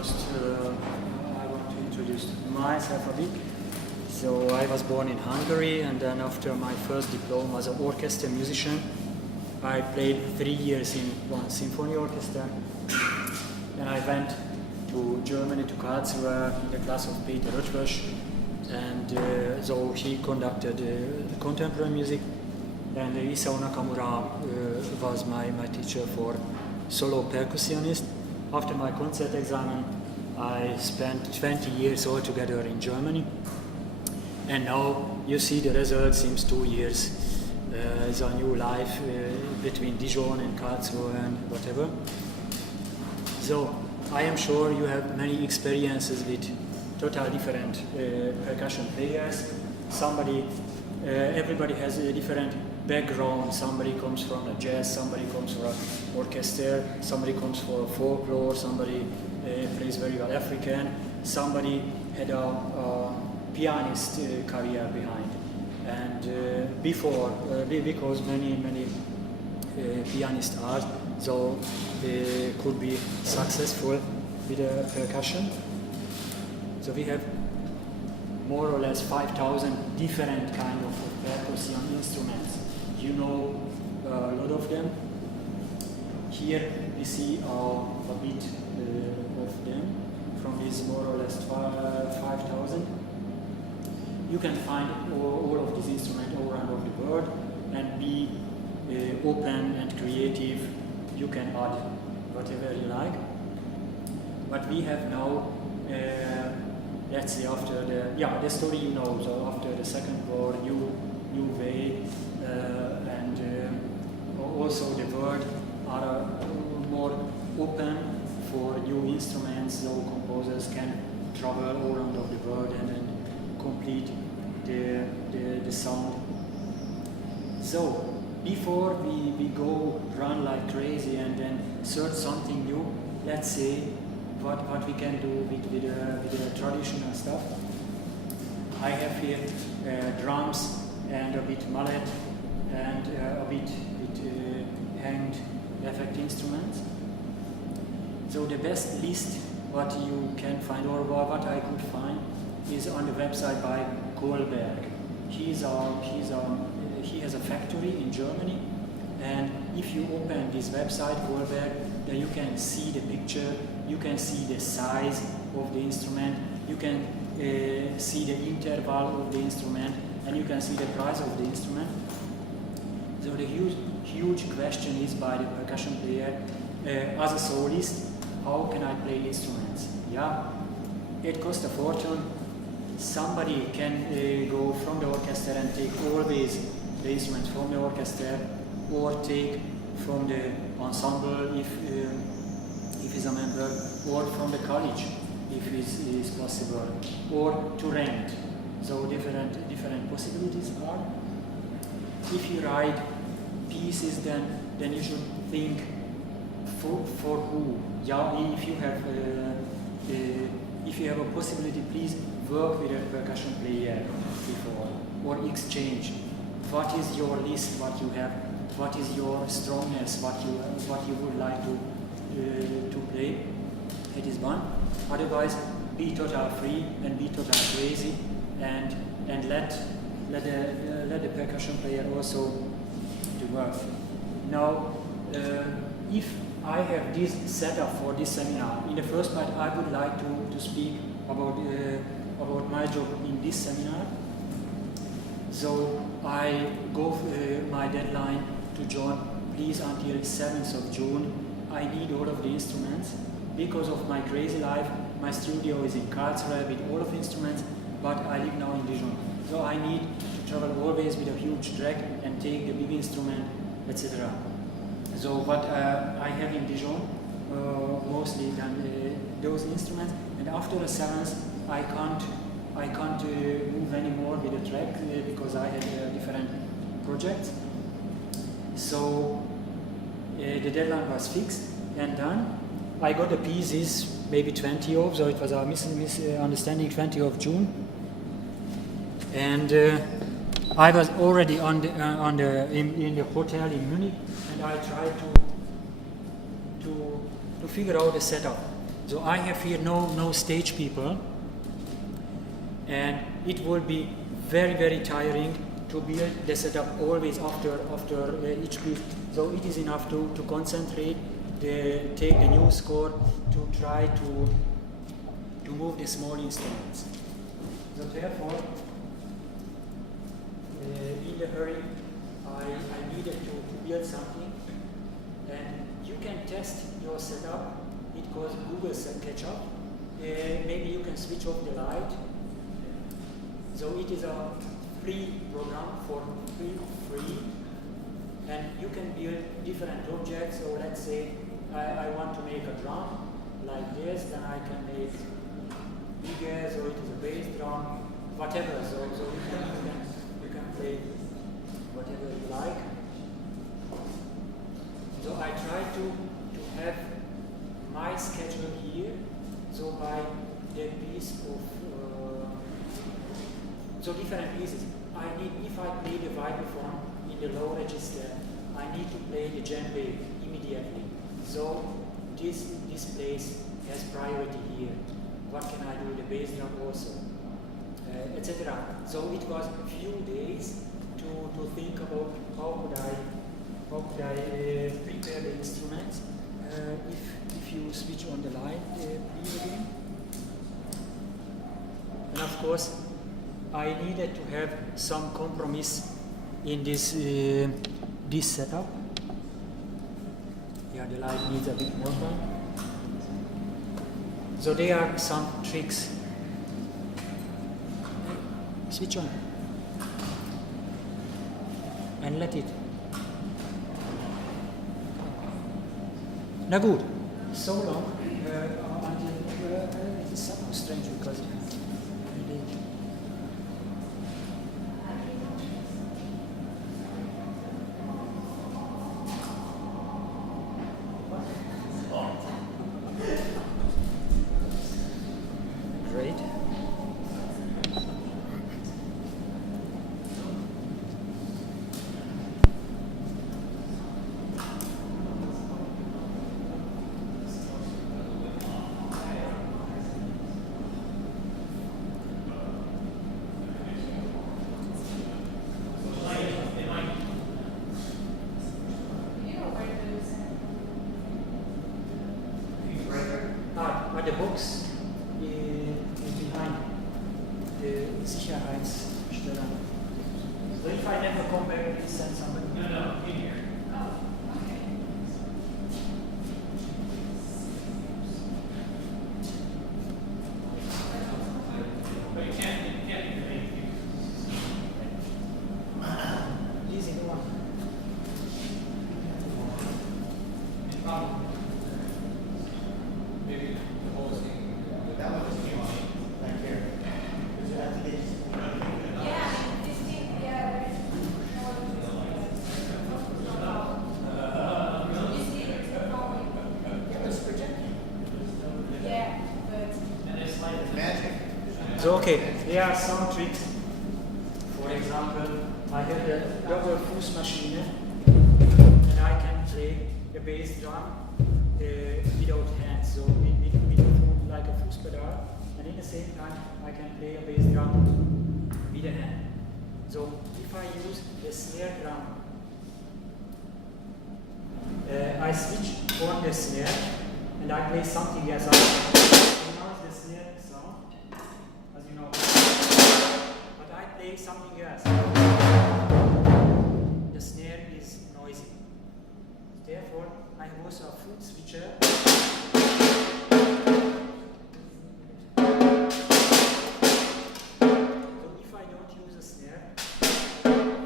First, I want to introduce myself a bit. So I was born in Hungary, and then after my first diploma as an orchestra musician, I played 3 years in one symphony orchestra. Then I went to Germany, to Karlsruhe, in the class of Peter Rötvös, and so he conducted contemporary music, and Isao Nakamura was my teacher for solo percussionist. After my concert exam, I spent 20 years altogether in Germany, and now you see the result since 2 years. It's a new life between Dijon and Karlsruhe and whatever. So I am sure you have many experiences with totally different percussion players. Everybody has a different background. Somebody comes from a jazz, somebody comes from an orchestra, somebody comes for folklore, somebody plays very well African, somebody had a pianist career behind. And because many pianists are, so they could be successful with percussion. So we have more or less 5,000 different kind of percussion instruments. You know a lot of them. Here we see a bit of them from these more or less 5,000. You can find all of these instruments all around the world and be open and creative. You can add whatever you like. But we have now, let's say after the story you know, so after the Second War, new way, and also the world are more open for new instruments, so composers can travel all around the world and complete the sound. So before we go run like crazy and then search something new, let's see what we can do with the traditional stuff. I have here drums and a bit mallet and a bit hand effect instruments. So the best list what you can find, or what I could find, is on the website by Kohlberg. He has a factory in Germany, and if you open this website, Kohlberg, then you can see the picture, you can see the size of the instrument, you can see the interval of the instrument, and you can see the price of the instrument. So the huge question is by the percussion player, as a soloist, how can I play instruments? Yeah, it costs a fortune. Somebody can go from the orchestra and take always the instruments from the orchestra, or take from the ensemble if he's a member, or from the college if it is possible, or to rent. So different possibilities are. If you write pieces, then you should think for who. Yeah, if you have a possibility, please work with a percussion player before, or exchange. What is your list? What you have? What is your strongness? What you would like to play? It is one. Otherwise, be total free and be total crazy, and let the percussion player also do work. Now, if I have this setup for this seminar, in the first part I would like to speak about my job in this seminar. So I go my deadline to join, please, until 7th of June. I need all of the instruments. Because of my crazy life, my studio is in Karlsruhe with all of the instruments, but I live now in Dijon. So I need to travel always with a huge track and take the big instrument, etc. So what I have in Dijon, mostly those instruments, and after the 7th, I can't move anymore with the track because I had different projects. So the deadline was fixed and done. I got the pieces maybe 20 of, so it was a misunderstanding, 20 of June, and I was already in the hotel in Munich, and I tried to figure out the setup. So I have here no stage people, and it will be very tiring to build the setup always after each piece. So it is enough to concentrate, take the new score, to try to move the small instruments. So therefore, in the hurry, I needed to build something, and you can test your setup. It calls Google SketchUp. Maybe you can switch off the light. So it is a free program for free, and you can build different objects. So let's say I want to make a drum like this, then I can make bigger, so it is a bass drum, whatever. So you can play whatever you like. So I try to have my schedule here. So by the piece of so different pieces. If I play the vibraphone in the low register, I need to play the djembe immediately. So this place has priority here. What can I do? The bass drum also, etc. So it was a few days to think about how could I prepare the instruments. If you switch on the light, please again. And of course, I needed to have some compromise in this setup. Yeah, the light needs a bit more time. So there are some tricks. Switch on and let it. Na gut, so long until it is something strange because great. The box is behind the Sicherheitssteller. So if I never come back, please send somebody. No, in here. Oh, okay. But you can't do anything. Easy, go on. Maybe. That one just came on back here. Because you have to get So okay, there are some tricks. For example, I have a double Fußmaschine, and I can play a bass drum without hands, so with the foot like a Fußpedal, and at the same time I can play a bass drum with a hand. So if I use the snare drum, I switch on the snare and I play something else. Now the snare sound, as you know, but I play something else. The snare is noisy. Therefore, I have also a foot switcher. So if I don't use a snare,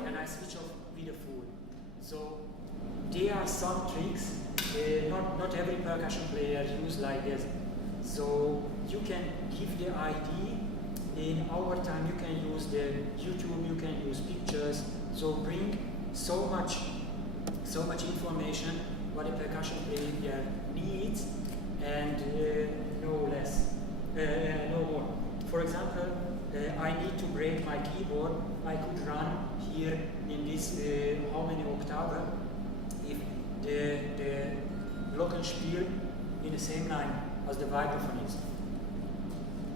and I switch off with a foot. So there are some tricks. Not every percussion player use like this. So you can give the ID. In our time, you can use the YouTube. You can use pictures. So bring so much information what a percussion player needs, and no less, no more. For example, I need to break my keyboard. I could run here in this how many octave if the glockenspiel in the same line as the vibraphone is.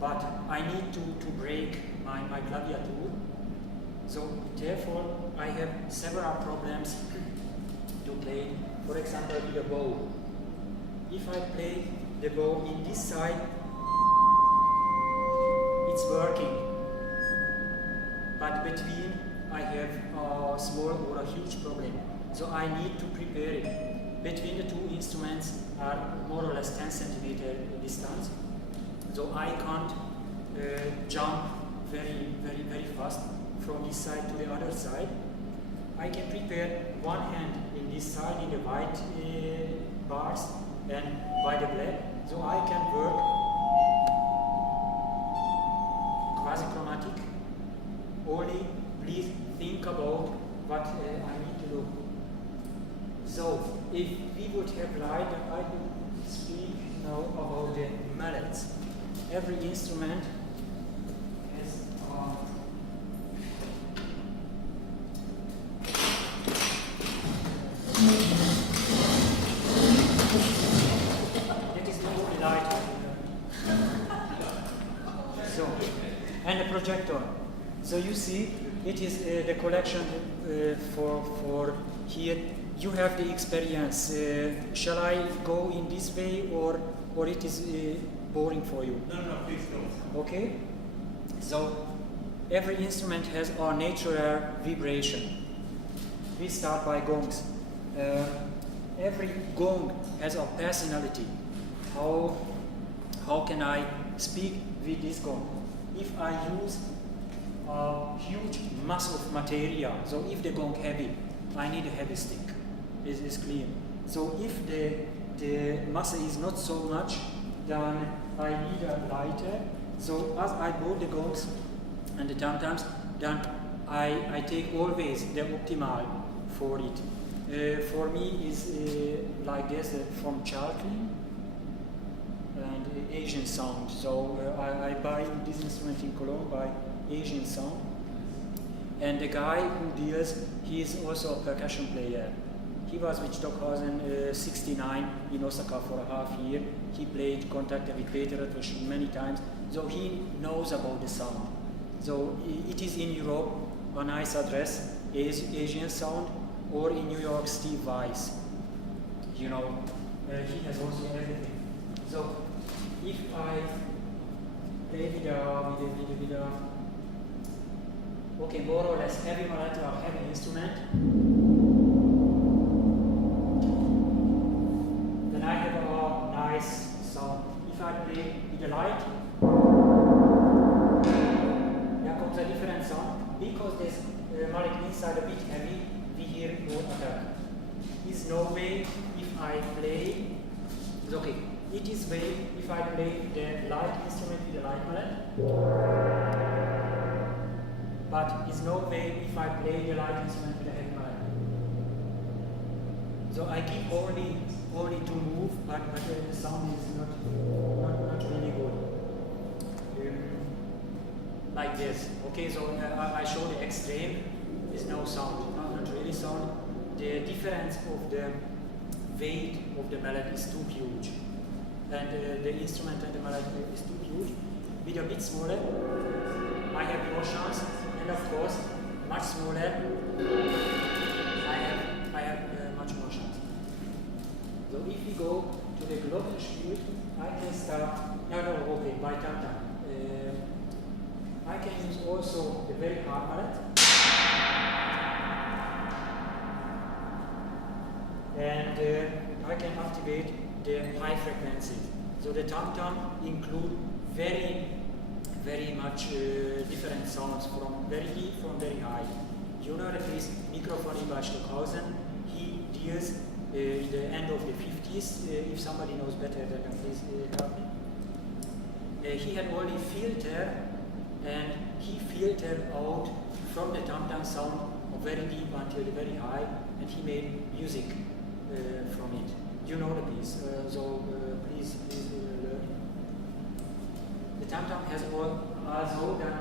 But I need to break my claviature. So therefore I have several problems to play, for example, with the bow. If I play the bow in this side, it's working. But between I have a small or a huge problem. So I need to prepare it. Between the two instruments are more or less 10 centimeter distance. So I can't jump very fast from this side to the other side. I can prepare one hand in this side in the white bars and by the black. So I can work quasi-chromatic. Only please think about what I need to do. So if we would have light, then I would speak now about the mallets. Every instrument has that is the only light. So, and a projector. So you see, it is the collection for here. You have the experience. Shall I go in this way, or it is boring for you? No, please go. Okay. So every instrument has a natural vibration. We start by gongs. Every gong has a personality. How can I speak with this gong? If I use a huge mass of material, so if the gong heavy, I need a heavy stick. This is clear. So if the mass is not so much, then I need a lighter. So as I bought the gongs and the tam-tams, then I take always the optimal for it. For me is like this from Charlton and Asian sound. So I buy this instrument in Cologne by Asian sound. And the guy who deals, he is also a percussion player. He was with Stockhausen 69 in Osaka for a half year. He played contact with Peter Atwash many times. So he knows about the sound. So it is in Europe a nice address, Asian sound, or in New York, Steve Weiss. You know, he has also everything. So if I play with a okay, more or less heavy mallet or heavy instrument, then I have a nice sound. If I play with the light, there comes a different sound. Because this mallet inside a bit heavy, we hear no attack. Is no way if I play, it's okay. It is way if I play the light instrument with the light mallet. But it's no way if I play the light instrument with a heavy mallet. So I give only to move, but the sound is not really good. Like this. Okay, so I show the extreme. Is no sound, not really sound. The difference of the weight of the mallet is too huge, and the instrument and the mallet is too huge. With a bit smaller, I have more chance. And of course, much smaller, I have much more chance. So if we go to the Glockenspiel, I can start, okay, by tam-tam. I can use also the very hard mallet. And I can activate the high frequencies. So the tam-tam include very much different sounds, from very deep, from very high. You know that this microphone by Stockhausen, he deals in the end of the 50s, if somebody knows better then please help me. He had only filter, and he filtered out from the tam-tam sound of very deep until the very high, and he made music from it. You know the piece, so please learn. The tam-tam has also done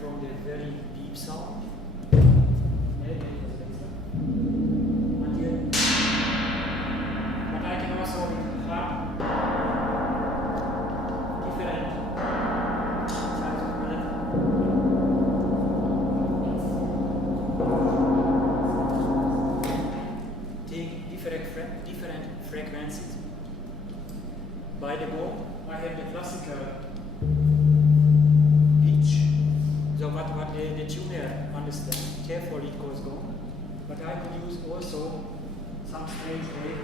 from the very deep sound until, but I can also with hard gong, I have the classical pitch. So what the tuner understands, therefore it goes gong. But I could use also some strange way.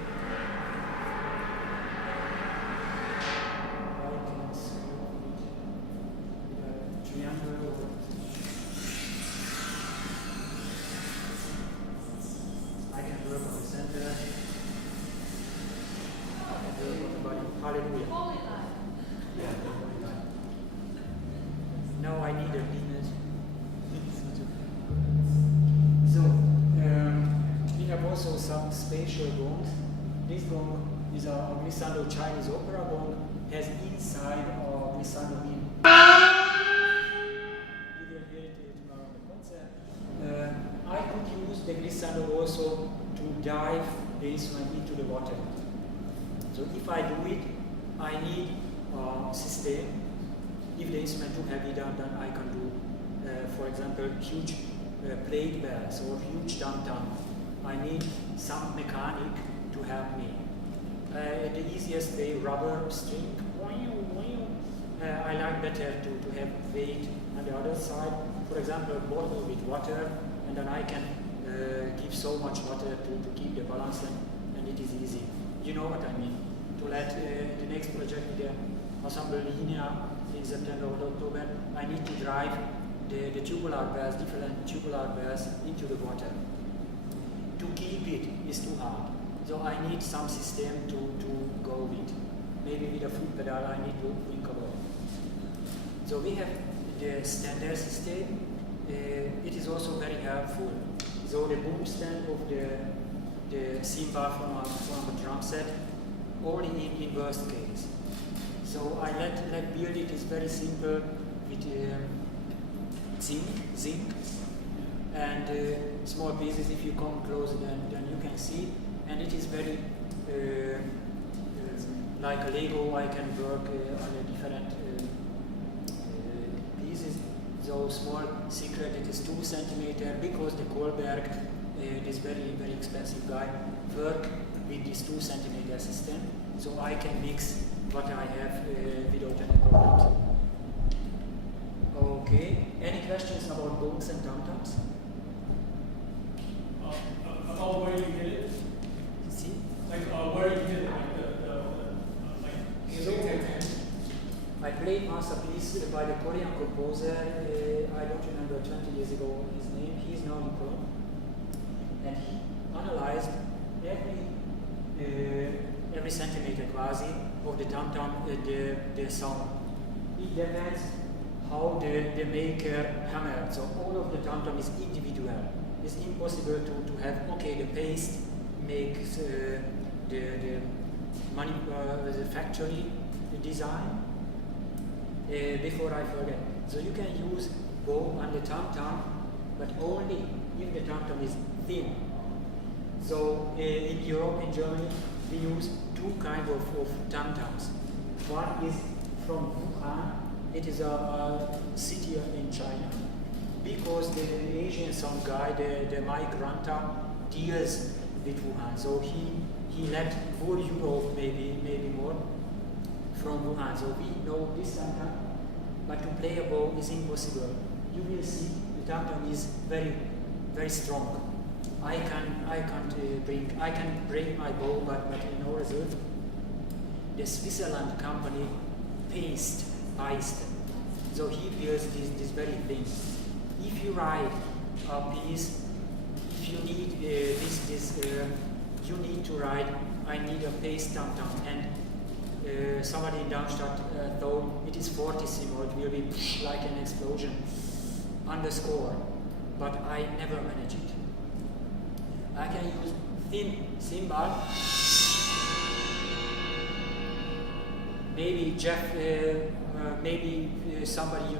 I can screw it with a triangle or I can work on the center. I can work on the body. Hallelujah. Holy life. Yeah, the holy life. Now I need a minute. So, we have also some spatial gongs. This gong is a glissando Chinese opera gong, has inside a glissando in. You will hear it tomorrow in the concert. I could use the glissando also to dive the instrument into the water. So if I do it, I need a system. If the instrument too heavy, then I can do, for example, huge plate bells or huge dum-dum. I need some mechanic to help me. The easiest way, rubber string. I like better to have weight on the other side. For example, a bottle with water, and then I can give so much water to keep the balance, and it is easy. You know what I mean? To let the next project with the ensemble linea in September or October, I need to drive the tubular bells, different tubular bells into the water. To keep it is too hard. So I need some system to go with. Maybe with a foot pedal I need to think about. So we have the standard system. It is also very helpful. So the boom stand of the cymbal from a drum set, only in worst case. So I let build it is very simple with zinc and small pieces. If you come closer, then you can see. And it is very like a Lego. I can work on the different pieces. So small secret, it is 2 centimeters because the Kohlberg, this very expensive guy, work with this 2 centimeter system. So I can mix what I have without any problems. Okay, any questions about gongs and tam-tams? About where you hit it? See? Like where you hit it, like So, I played masterpiece by the Korean composer, I don't remember 20 years ago his name, he's now in Cologne. And he analyzed every centimeter quasi of the tam-tam, the sound. It depends how the maker hammered. So all of the tam-tam is individual. It's impossible to have, okay, the paste makes the factory design. Before I forget. So you can use bow and the tam-tam, but only if the tam-tam is thin. So in Europe, in Germany, we use 2 kinds of tam-tams. One is from Wuhan. It is a city in China. Because the Asian sound guy, the Mike Ranta, deals with Wuhan. So he let whole Europe, maybe more, from Wuhan. So we know this tam-tam, but to play a bow is impossible. You will see the tam-tam is very, very strong. I can break my bow, but in no result. The Switzerland company paste. So he builds this very thing. If you write a piece, if you need you need to write, I need a paste tam-tam, and somebody in Darmstadt thought it is fortissimo, it will be like an explosion, underscore, but I never manage it. I can use thin cymbal. Maybe Jeff, maybe somebody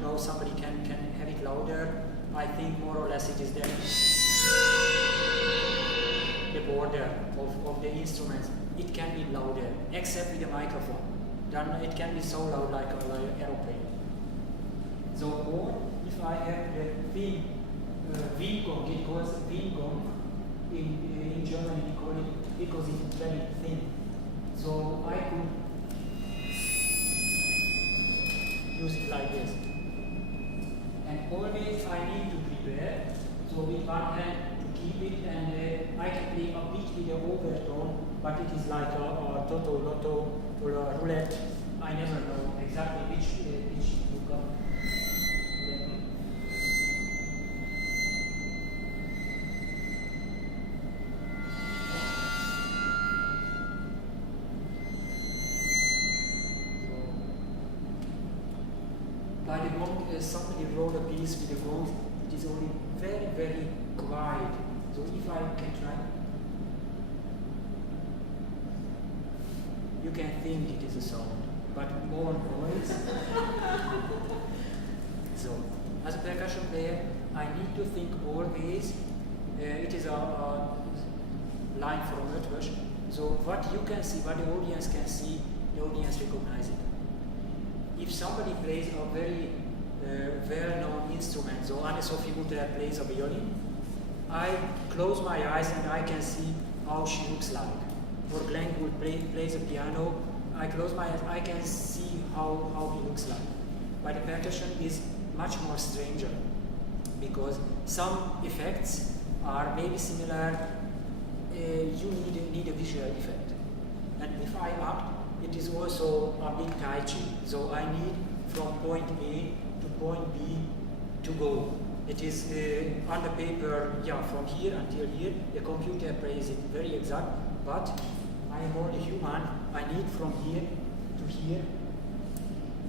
can have it louder. I think more or less it is the border of the instruments. It can be louder, except with the microphone. Then it can be so loud like an aeroplane. So, or if I have the thin Wingong, it calls Wingong. In Germany we call it because it's very thin. So I could use it like this. And always I need to prepare. So with one hand to keep it, and I can play a bit with the overtone, but it is like a toto, lotto, or a roulette. I never know exactly which will come. By the gong, somebody wrote a piece with the gong. It is only very, very quiet. So if I can try, you can think it is a sound, but more noise. So, as a percussion player, I need to think always. It is a line from Earthwash. So what you can see, what the audience can see, the audience recognize it. If somebody plays a very well-known instrument, so Anne-Sophie Mutter plays a violin, I close my eyes and I can see how she looks like. Or Glenn Gould plays a piano, I close my eyes, I can see how he looks like. But the percussion is much more stranger, because some effects are maybe similar, you need a visual effect. And if I act, it is also a big tai chi. So I need from point A to point B to go. It is on the paper, yeah, from here until here. The computer plays it very exact, but I am only human. I need from here to here.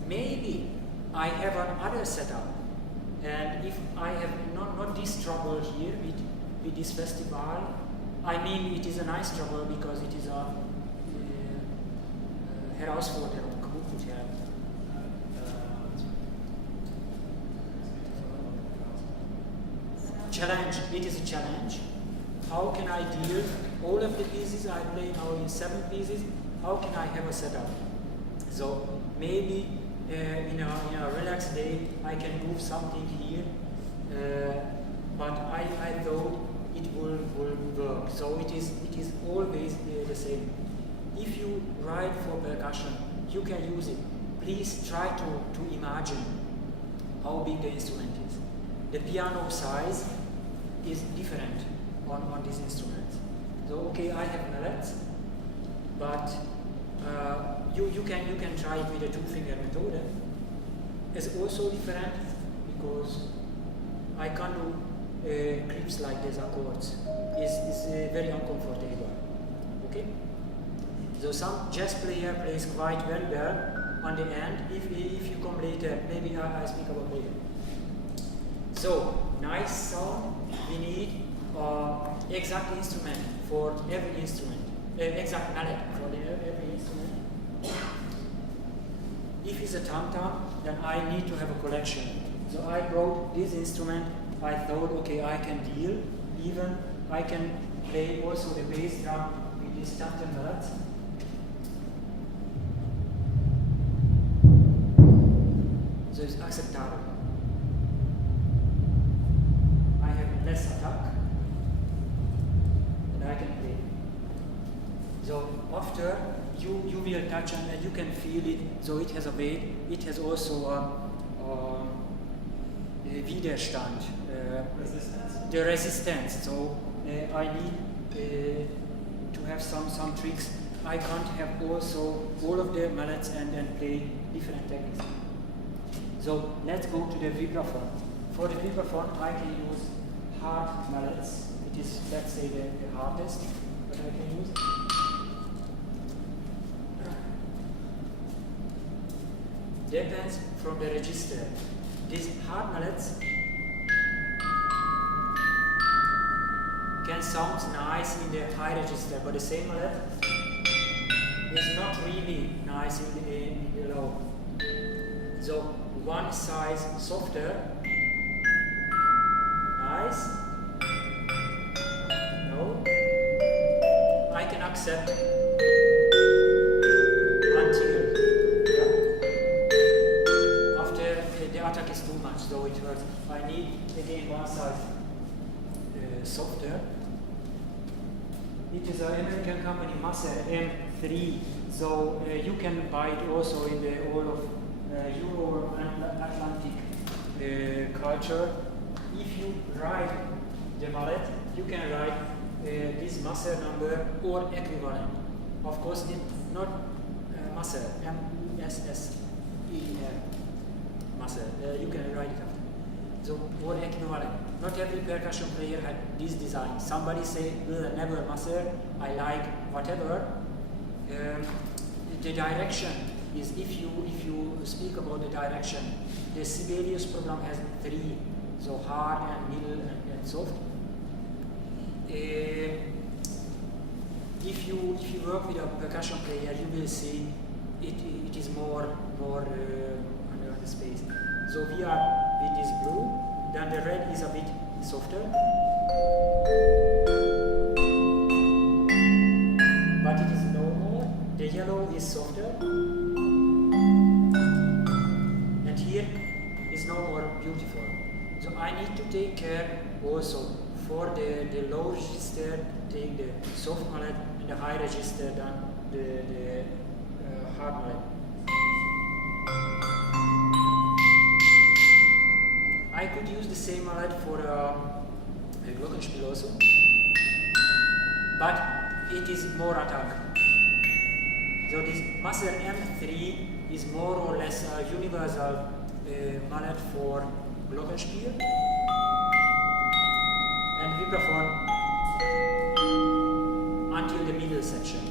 Maybe I have another setup, and if I have not this trouble here with this festival, I mean it is a nice trouble because it is a Herausforderung, challenge. It is a challenge. How can I deal all of the pieces I play now in 7 pieces? How can I have a setup? So maybe in a relaxed day I can move something here, but I thought it will work. So it is always the same. If you write for percussion, you can use it. Please try to imagine how big the instrument is. The piano size is different on this instrument. So okay, I have mallets, but you can try it with a 2-finger method. It's also different because I can't do grips like these accords. It's very uncomfortable. Okay. So some jazz player plays quite well there on the end. If you come later, maybe I speak about later. So nice sound. We need exact instrument for every instrument, exact mallet for every instrument. If it's a tam-tam, then I need to have a collection. So I brought this instrument. I thought, okay, I can deal. Even I can play also the bass drum with this tam-tam mallet. So it's acceptable. I have less attack, and I can play. So after you will touch and you can feel it. So it has a weight. It has also a Widerstand, Resistance. the resistance. So I need to have some tricks. I can't have also all of the mallets and play different techniques. So let's go to the vibraphone. For the vibraphone, I can use hard mallets. It is, let's say, the hardest that I can use. Depends from the register. These hard mallets can sound nice in the high register, but the same mallet is not really nice in the low. So one size softer, nice, no, I can accept until, yeah. After the attack is too much, so it hurts. I need again one size softer. It is an American company, Masse M3, so you can buy it also in the all of Euro-Atlantic culture, if you write the mallet, you can write this master number or equivalent. Of course, not master, M-U-S-S-E-R, master. You can write it after. So, or equivalent. Not every percussion player had this design. Somebody say, well, never master, I like whatever. The direction is, if you speak about the direction, the Sibelius program has 3, so hard and middle and soft. If you work with a percussion player, you will see it is more under the space. So we are with this blue, then the red is a bit softer, but it is no more. The yellow is softer, and here is no more beautiful. So I need to take care also for the low register, take the soft mallet, and the high register than the hard mallet. I could use the same mallet for a glockenspiel also, but it is more attack. So this Master M3 is more or less a universal mallet for glockenspiel and vibraphone until the middle section.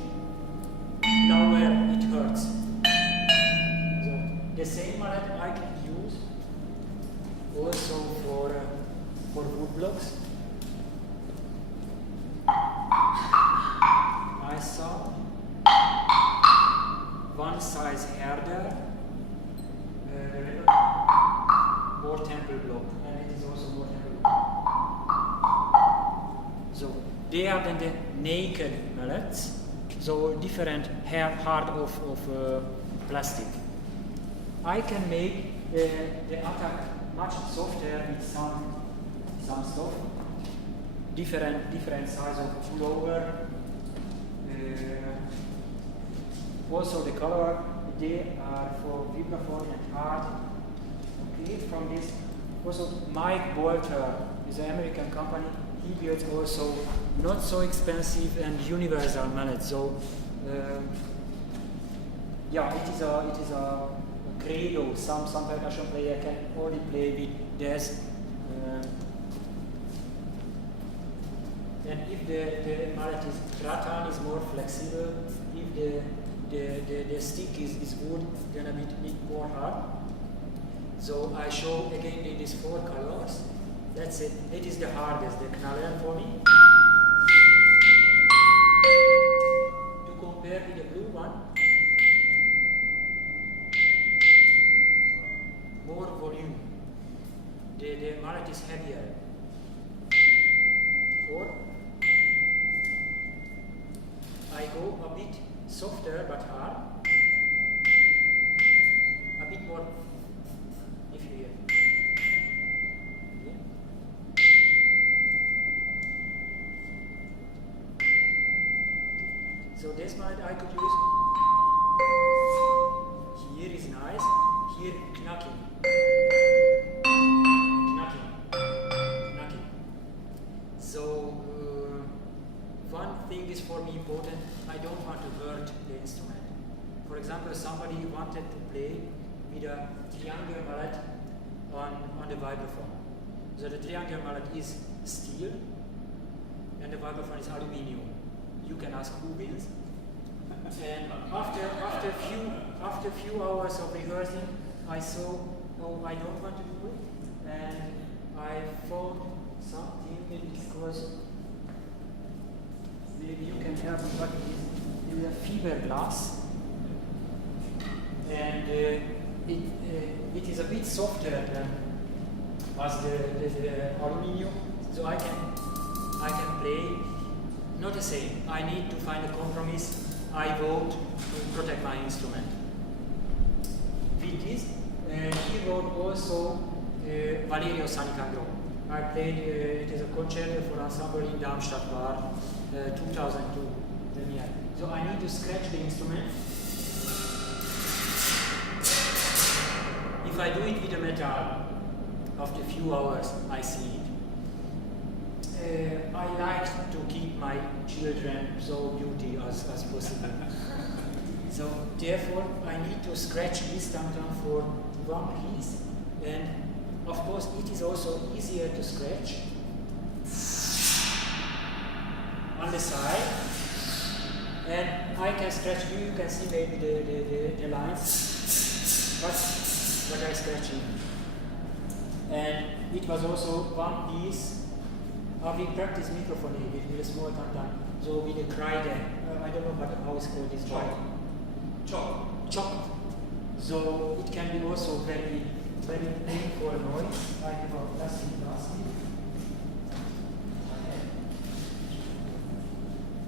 Now where it hurts. So the same mallet I can use also for wood blocks. Nice sound. One size harder, more temple block, and it is also more temple block. So they are then the naked mallets, so different hard of plastic. I can make the attack much softer with some stuff, different size of pullover. Also the color, they are for vibraphone and hard. Okay, from this, also Mike Bolter is an American company. He builds also not so expensive and universal mallets. So yeah, it is a credo. Some percussion player can only play with this. And if the mallet is rattan is more flexible, if the stick is wood, then a bit more hard. So I show again in these 4 colors. That's it. It is the hardest, the knaller for me. To compare with the blue one, more volume. The mallet is heavier. Or I go a bit softer but hard, a bit more, if you hear. Yeah. So this mallet I could use. Here is nice, here knocking. So one thing is for me important, I don't want to hurt the instrument. For example, somebody wanted to play with a triangle mallet on the vibraphone. So the triangle mallet is steel and the vibraphone is aluminium. You can ask who wins. And after few hours of rehearsing, I saw, oh, I don't want to do it, and I found something because maybe you can help me, but it is a fiberglass, and it is a bit softer than as the aluminium, so I can play not the same. I need to find a compromise. I vote to protect my instrument. With this, he wrote also Valerio Sanicandro. I played, it is a concerto for ensemble in Darmstadt Bar, 2002 premiere. So I need to scratch the instrument. if I do it with a metal, after a few hours, I see it. I like to keep my children so beauty as possible. So therefore, I need to scratch this tam-tam for one piece, and of course, it is also easier to scratch on the side, and I can scratch. You can see maybe the lines. What I'm scratching, and it was also one piece. We practice microphone with a small tam-tam, so with a Kreide. I don't know how it's called this. Chalk. So it can be also very painful noise. I have a plastic.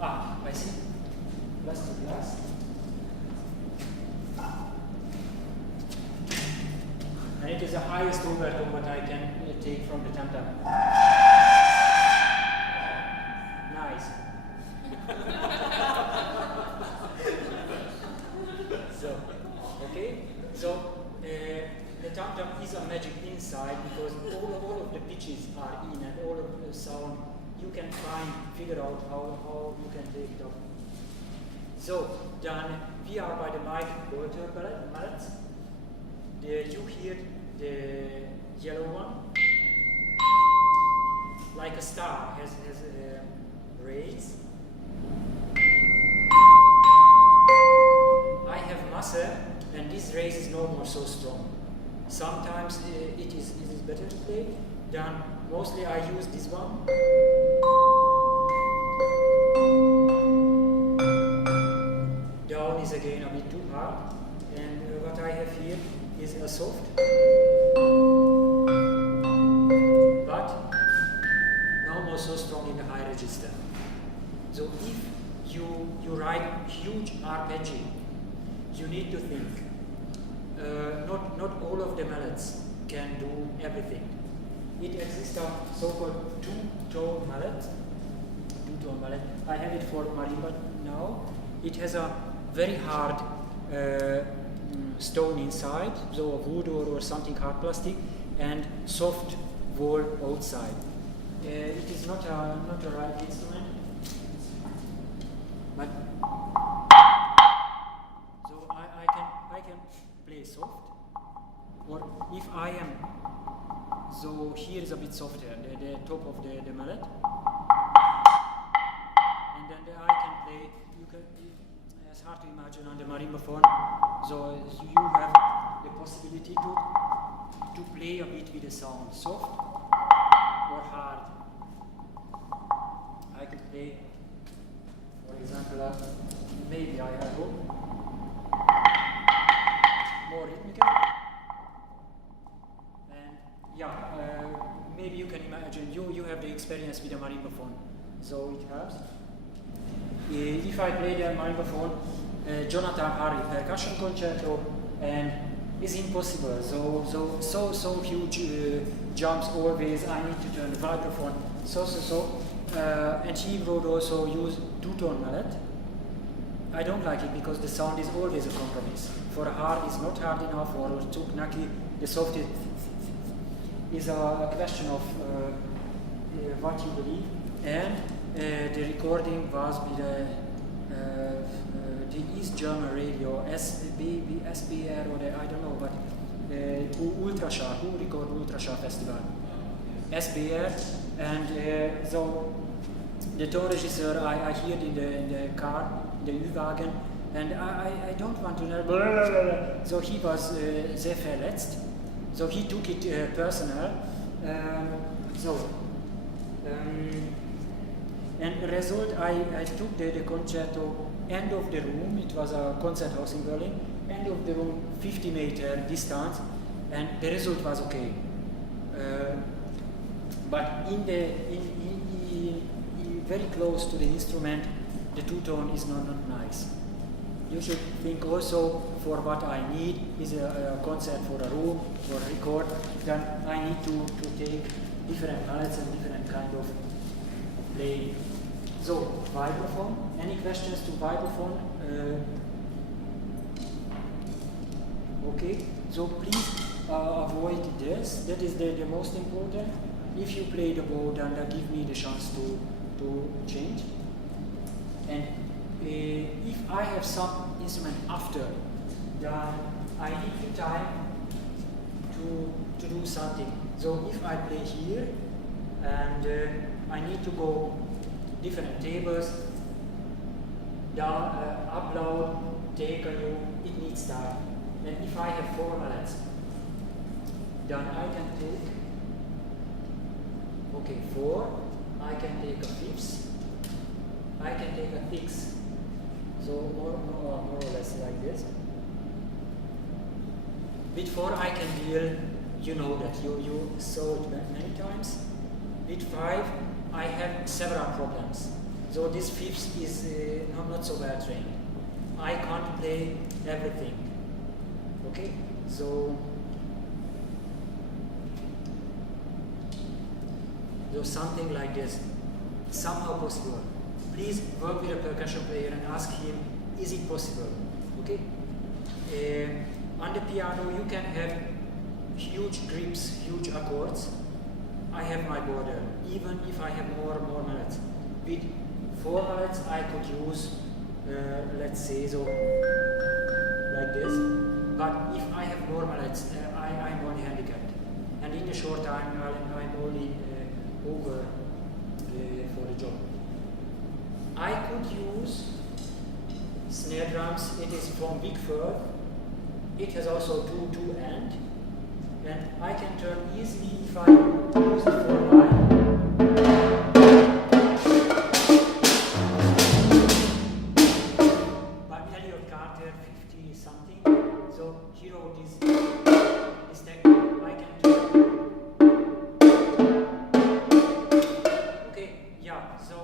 I see. Plastic glass. And it is the highest overtone what I can take from the tam-tam. Nice. So the tam-tam is a magic inside because all of the pitches are in and all of the sound you can figure out how you can take it up. So then we are by the mic quarter mallet. You hear the yellow one, like a star, has rays. I have muscle, and this rays is no more so strong. Sometimes it is better to play. Then mostly I use this one. Down is again a bit too hard, and what I have here is a soft, but no more so strong in the high register. So if you write huge arpeggio, you need to think. Not all of the mallets can do everything. It exists a so-called two-tone mallet. I have it for marimba now. It has a very hard stone inside, so a wood or something hard plastic, and soft wall outside. It is not a right instrument, but so I can play soft, or if I am, so here is a bit softer, the top of the mallet, and then I can play. It's hard to imagine on the marimba phone, so you have the possibility to play a bit with the sound, soft or hard. I could play, for example, maybe I have more rhythmical, and maybe you can imagine, you have the experience with the marimba phone, so it helps. If I play the marimba phone, Jonathan Harry percussion concerto, and it's impossible. So huge jumps always. I need to turn the vibraphone. And he would also use two-tone mallet. I don't like it because the sound is always a compromise. For hard is not hard enough, or too knacky. The soft is a question of what you believe. And the recording was with the East German radio, SBR, or I don't know, but Ultraschall, who record Ultraschall Festival, SBR, and so the tone regisseur I hear in the car, in the Ü-Wagen, and I don't want to know, so he was sehr verletzt, so he took it personal, and the result, I took the concerto end of the room. It was a concert house in Berlin. End of the room, 50-meter distance, and the result was okay. But in very close to the instrument, the two-tone is not nice. You should think also for what I need is a concert for a room or a record. Then I need to take different mallets and different kind of playing. So, vibraphone. Any questions to vibraphone? Okay. So please avoid this. That is the most important. If you play the bow, then that give me the chance to change. And if I have some instrument after, then I need the time to do something. So if I play here, and I need to go different tables, down, upload, take a new, it needs time. And if I have 4 mallets, then I can take, okay, 4, I can take a 5th, I can take a 6th. So more or less like this. With 4 I can deal, you know that, you saw it many times. With 5 I have several problems. So this 5th is not so well trained. I can't play everything. Okay, so something like this, somehow possible. Please work with a percussion player and ask him, is it possible? Okay. On the piano you can have huge grips, huge accords. I have my border, even if I have more mallets. With 4 mallets I could use, let's say, so like this. But if I have more mallets, I'm only handicapped. And in a short time I'm only over for the job. I could use snare drums. It is from Big Fur. It has also two ends, and I can turn easily if I use it for mine. But Elliot Carter, 50 something, so he wrote this technique. I can turn. Okay, yeah. So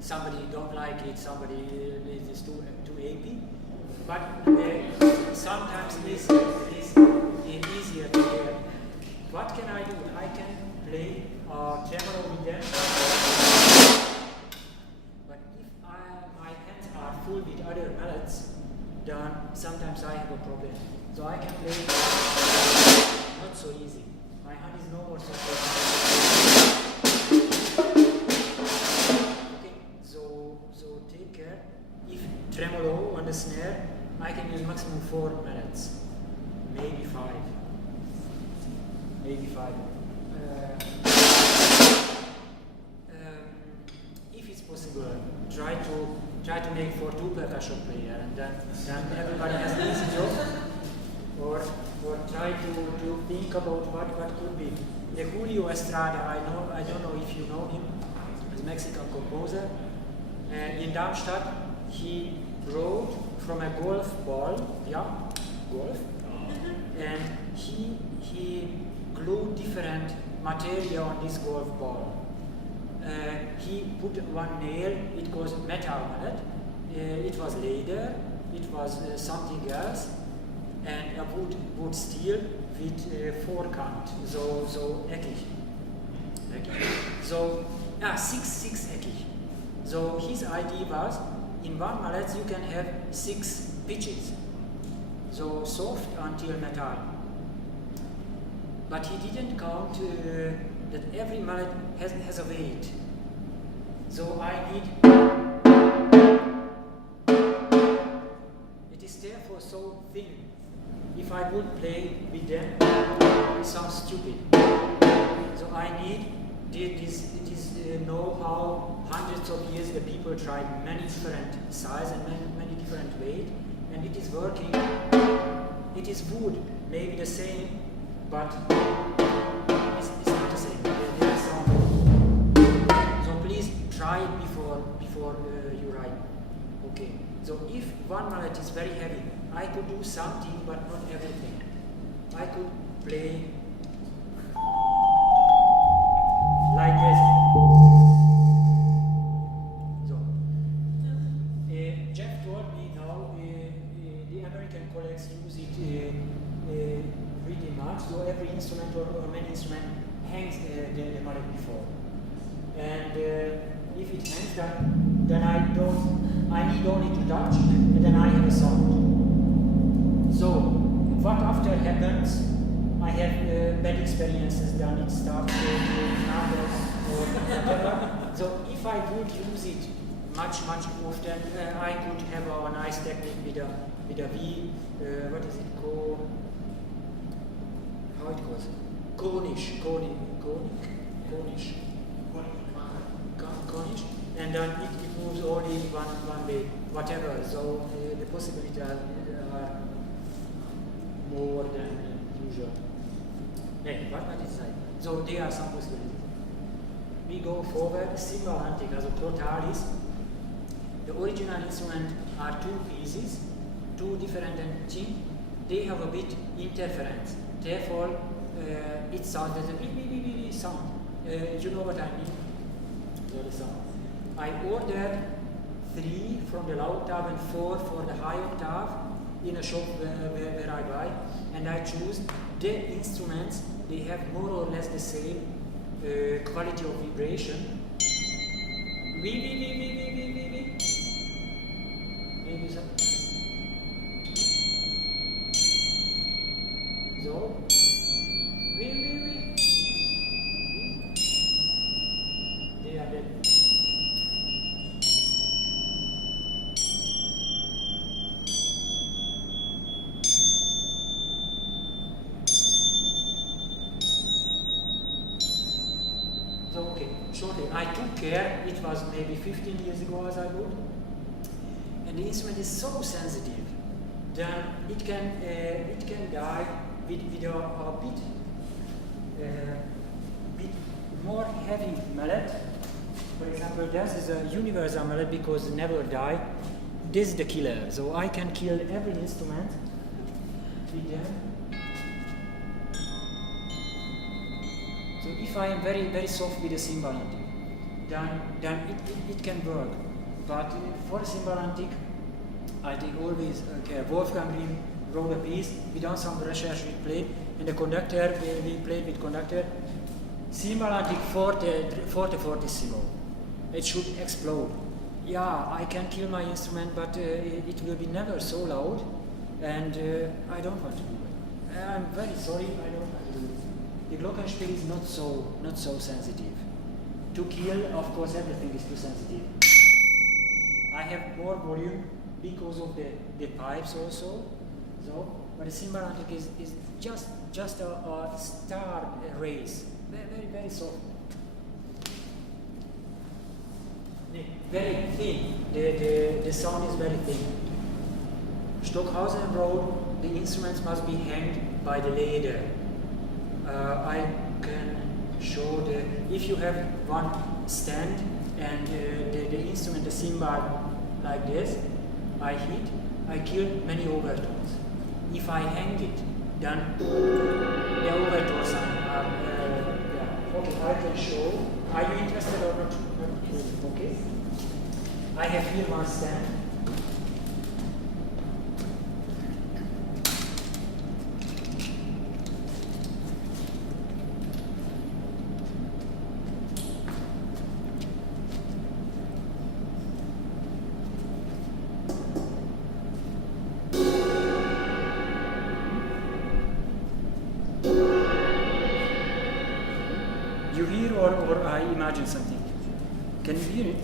somebody don't like it. Somebody is too AP. But sometimes it's easier to hear. What can I do? I can play tremolo with them. But if my hands are full with other mallets, then sometimes I have a problem. So I can play not so easy. My hand is no more so okay, so take care. If tremolo on the snare, I can use maximum 4 mallets, maybe 5. Maybe 5. If it's possible, try to make for 2 percussion player, and then everybody has an easy job. Or try to think about what could be. The Julio Estrada, I don't know if you know him, he's a Mexican composer. In Darmstadt, he wrote from a golf ball, golf, and he glued different material on this golf ball. He put one nail, it was metal mallet, it was leather, it was something else, and a wood steel with four-kant, so eckig. So, 6 eckig. So his idea was, in one mallet you can have 6 pitches, so soft until metal. But he didn't count that every mallet has a weight. So I need, it is therefore so thin. If I would play with them, it sounds stupid. So I need it is know-how. Hundreds of years the people tried many different sizes and many different weight, and it is working. It is wood, maybe the same, but it's not the same. There are some. So please try it before you write. Okay. So if one mallet is very heavy, I could do something, but not everything. I could play like this. So, Jeff told me now the American colleagues use it pretty much. So every instrument or many instrument hangs the mallet before. And if it hangs, then I need only to touch, and then I have a sound. So what after happens, I have bad experiences, then it starts to numbers or whatever. So if I would use it much often, I could have a nice technique with a V, what is it called? How it goes? Cornish. And then it moves only one way, whatever. So the possibilities are more than usual. Hey, what is that? So there are some possibilities. We go forward, Simbalantic, also Crotalis. The original instrument are two pieces, two different things. They have a bit interference. Therefore, it sounds as a wee sound. You know what I mean? The sound. I ordered 3 from the low octave and 4 for the high octave in a shop where I buy, and I choose the instruments. They have more or less the same quality of vibration. Maybe some. So. They are dead. So okay, shortly, I took care, it was maybe 15 years ago as I would, and the instrument is so sensitive that it can die with a bit more heavy mallet. For example, this is a universal mallet because it never die. This is the killer, so I can kill every instrument with them. So if I am very soft with the Simbalantic, then it can work. But for Simbalantic, I take always Wolfgang Green wrote a piece. We done some research. We played in the conductor. We played with conductor. Simbalantic fortissimo. It should explode. Yeah, I can kill my instrument, but it will be never so loud, and I don't want to do it. I'm very sorry. I don't want to do it. The Glockenspiel is not so sensitive. To kill, of course, everything is too sensitive. I have more volume because of the pipes also. So, but the Simbalantic is just a star race, very soft, very thin. The sound is very thin. Stockhausen wrote the instruments must be hanged by the leather. I can show if you have one stand and the instrument, the cymbal, like this, I kill many overtones. If I hang it, then the overtones are yeah. Okay, I can show. Are you interested or not? Okay. I have here one stand. You hear or I imagine something? Can you hear it?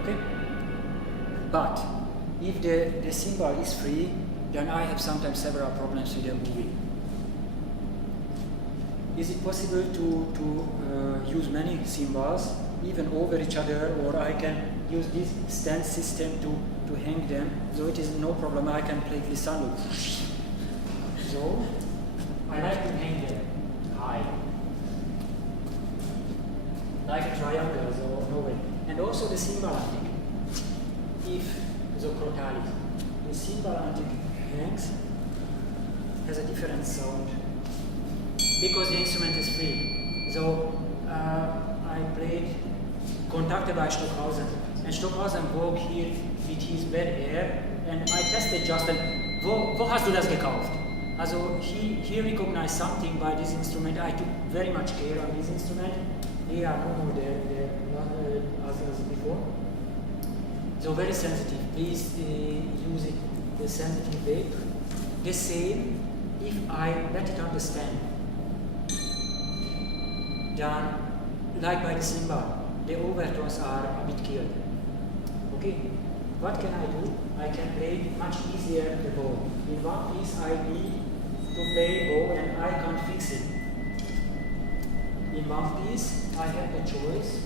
Okay. But if the cymbal is free, then I have sometimes several problems with the movie. Is it possible to use many cymbals even over each other, or I can use this stand system to hang them, so it is no problem, I can play glissando. So, I like to hang them high, like a triangle, so no way. And also the Simbalantic, if the Crotalis, the Simbalantic hangs, has a different sound, because the instrument is free. So, I played Kontakte by Stockhausen, and Stockhausen wog here with his bad air, and I tested just, wo hast du das gekauft? Also he recognized something by this instrument. I took very much care on this instrument. They are no more there as before. So very sensitive. Please use it the sensitive way. The same if I let it understand. Then, like by the cymbal, the overtones are a bit killed. Okay, what can I do? I can play much easier the bow. In one piece I need to play bow and I can't fix it. In one piece I have the choice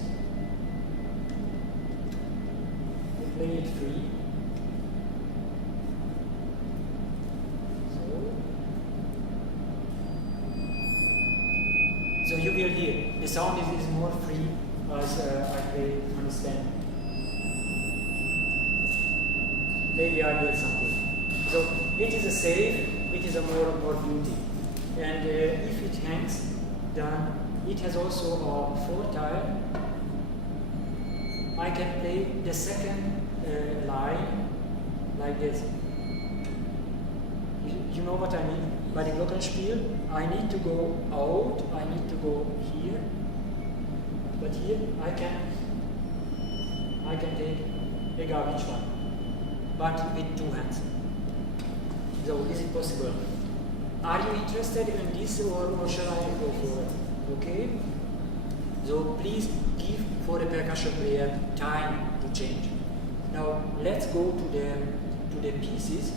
to play it free. So you will hear the sound is more free as I play understand. Maybe I did something. So it is a safe, it is a more beauty. And if it hangs, then it has also a four tile. I can play the second line like this. You know what I mean? By the Glockenspiel, I need to go out, I need to go here, but here I can take egal which one, but with two hands. So is it possible? Are you interested in this or shall I go forward? Okay? So please give for the percussion player time to change. Now let's go to the pieces.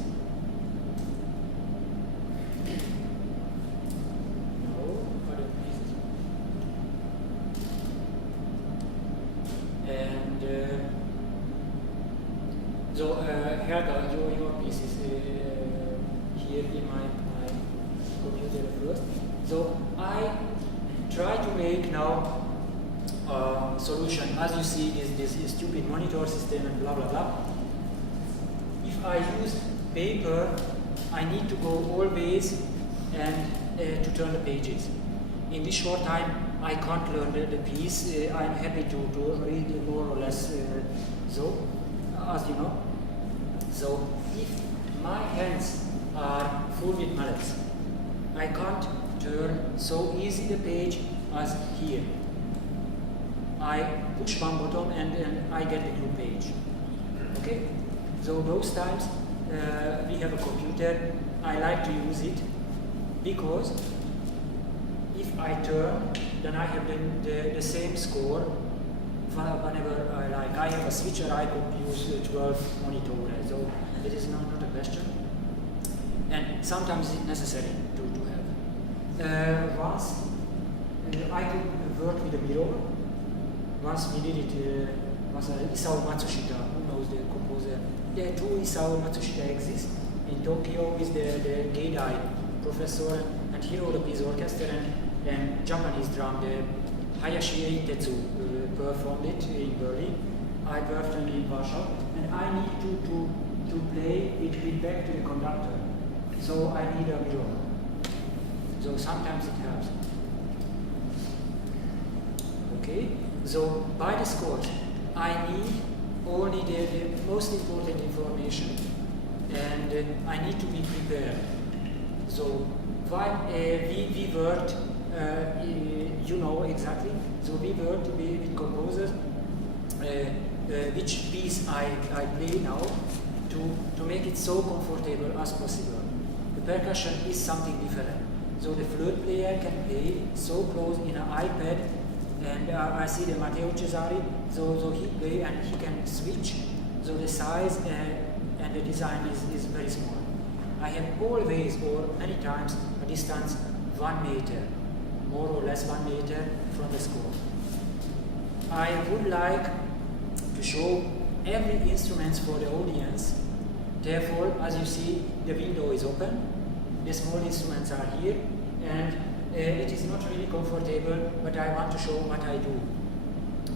Helga, your piece is here in my computer first. So I try to make now a solution. As you see, this stupid monitor system and blah blah blah. If I use paper, I need to go always and to turn the pages. In this short time, I can't learn the piece. I'm happy to read more or less so, as you know. So if my hands are full with mallets, I can't turn so easy the page as here. I push one button and I get the new page. Okay? So those times we have a computer. I like to use it because if I turn, then I have the same score whenever I like. I have a switcher, I could use 12 monitors, so it is not a question. And sometimes it's necessary to have. Once I could work with a mirror. Once we did it, was Isao Matsushita, who knows the composer. The two Isao Matsushita exist. In Tokyo is the Geidai professor, and he wrote a piece orchestra, and Japanese drum, the Hayashi Eitetsu performed it in Berlin. I performed in Warsaw, and I need to play it back to the conductor. So I need a mirror. So sometimes it helps. Okay, so by this course, I need only the most important information, and I need to be prepared. So while we worked, you know exactly, so we worked with composers, which piece I play now, to make it so comfortable as possible. The percussion is something different. So the flute player can play so close in an iPad, and I see the Matteo Cesari, so he play and he can switch. So the size and the design is very small. I have always or many times a distance 1 meter, more or less 1 meter from the score. I would like to show every instrument for the audience. Therefore, as you see, the window is open, the small instruments are here, and it is not really comfortable, but I want to show what I do.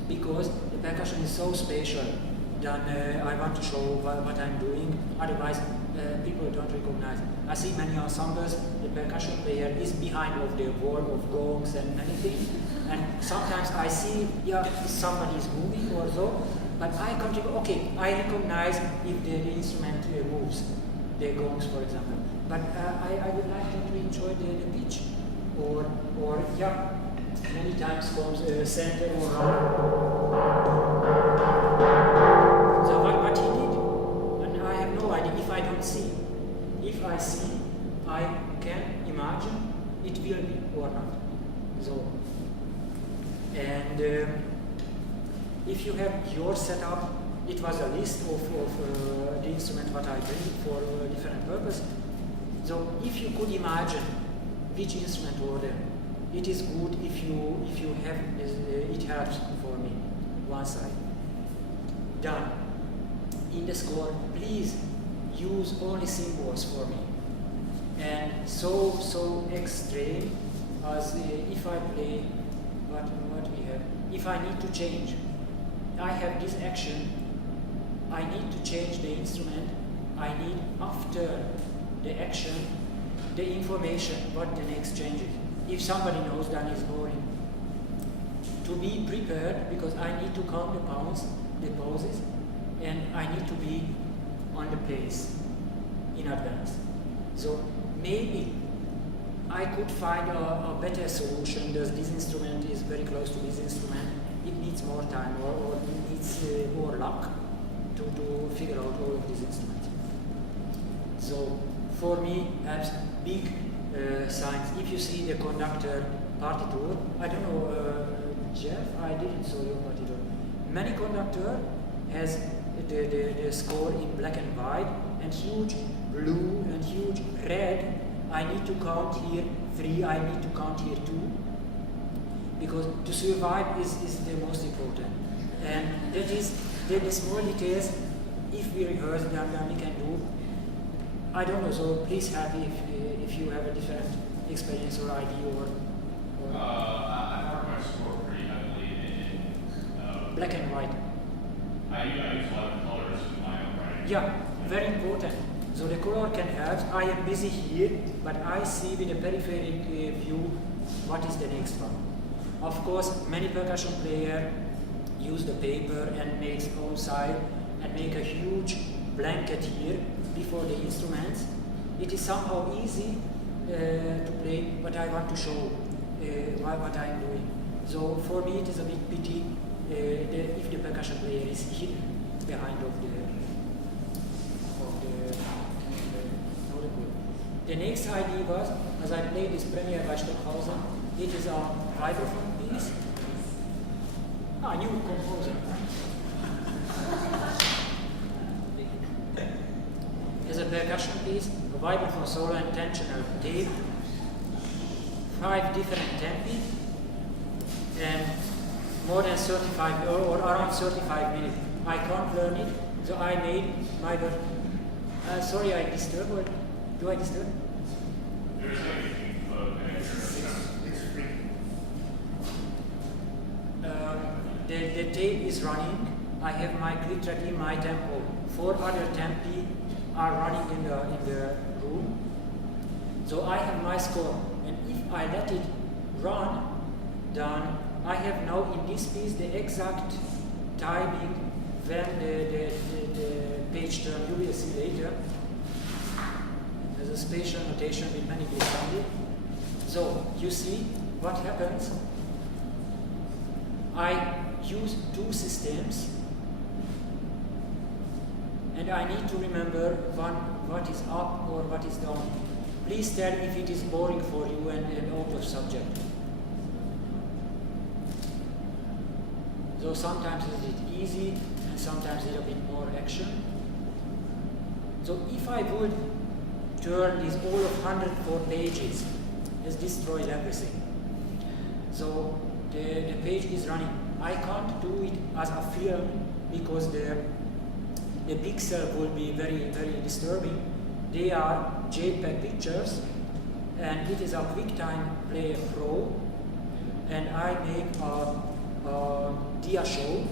Because the percussion is so spatial, then I want to show what I'm doing, otherwise people don't recognize. I see many ensembles, the percussion player is behind of the wall of gongs and many things, and sometimes I see, yeah, somebody is moving or so, but I can't, okay, I recognize if the instrument moves, the gongs for example. but I would like you to enjoy the pitch, or yeah, many times comes center or round. So what he did, and I have no idea if I don't see. If I see, I can imagine it will be or not. So, and if you have your setup, it was a list of the instruments what I bring for different purpose. So if you could imagine which instrument order, it is good if you have it helps for me. One side. Done. In the score, please use only symbols for me. And so extreme as if I play what we have. If I need to change, I have this action. I need to change the instrument. I need after the action the information what the next change is. If somebody knows, then it's boring. To be prepared, because I need to count the pounds, the pauses, and I need to be on the place in advance. So maybe I could find a better solution. This instrument is very close to this instrument. It needs more time, or it needs more luck to figure out all of these instruments. So for me, perhaps big signs. If you see the conductor partiture, I don't know, Jeff, I didn't saw your partiture. Many conductor has the score in black and white, and huge blue and huge red. I need to count here 3, I need to count here 2, because to survive is the most important. And that is the small details. If we rehearse them, then we can do. I don't know, so please help me if you have a different experience or idea or I mark my score pretty heavily in black and white. I use a lot of colors in my own writing. Yeah, very important. So the color can help. I am busy here, but I see with a peripheric view what is the next one. Of course, many percussion players use the paper and makes outside and make a huge blanket here before the instruments. It is somehow easy to play, but I want to show what I am doing. So for me, it is a big pity if the percussion player is hidden behind of the The next idea was, as I played this Premier by Stockhausen, it is a vibraphone piece. New composer. It's a percussion piece, a vibraphone solo and tensional tape, 5 different tempi, and more than 35 or around 35 minutes. I can't learn it, so I made my sorry, I disturbed. Do I disturb? There's like the tape is running. I have my click track in my tempo. 4 other tempi are running in the room. So I have my score, and if I let it run, then I have now in this piece the exact timing when the page turn. You will see later. There's a spatial notation with many glissandi. So you see what happens. I use 2 systems, and I need to remember what is up or what is down. Please tell if it is boring for you and out of subject. So sometimes it's easy and sometimes it's a bit more action. So if I would turn these all of 104 pages, it destroys everything. So the page is running. I can't do it as a film because the pixel will be very, very disturbing. They are JPEG pictures, and it is a QuickTime Player Pro, and I make a dia show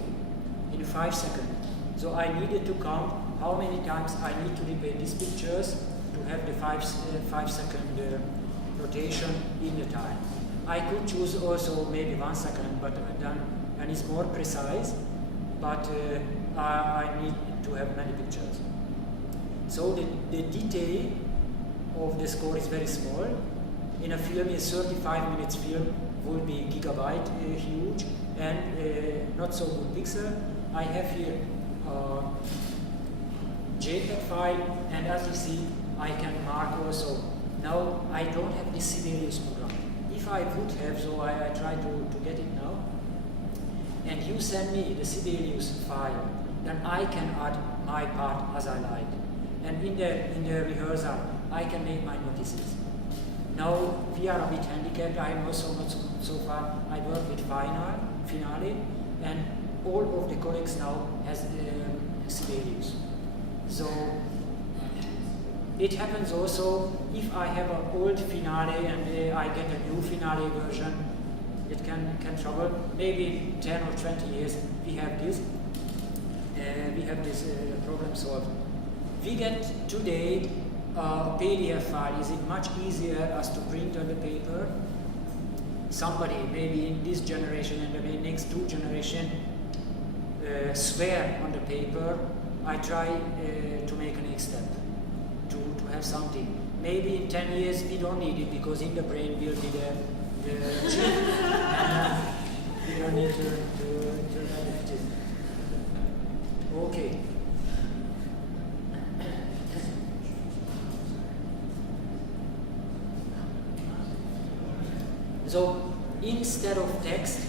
in 5 seconds. So I needed to count how many times I need to repeat these pictures to have the 5 second rotation in the time. I could choose also maybe 1 second, but then it's more precise, but I need to have many pictures. So the detail of the score is very small. In a film, a 35 minutes film will be gigabyte huge and not so good pixel. I have here JPEG file, and as you see, I can mark also. Now I don't have this Sibelius program. If I would have, so I try to get it now. And you send me the Sibelius file, then I can add my part as I like. And in the rehearsal, I can make my notices. Now we are a bit handicapped. I am also not so far. I work with Finale, and all of the colleagues now has Sibelius. So it happens also if I have an old Finale and I get a new Finale version, it can trouble. Maybe 10 or 20 years we have this problem solved. We get today a PDF file. Is it much easier as to print on the paper? Somebody maybe in this generation and the next two generation swear on the paper. I try to make a next step to have something. Maybe in 10 years we don't need it because in the brain will be the chip and we don't need to edit it. Okay. So instead of text,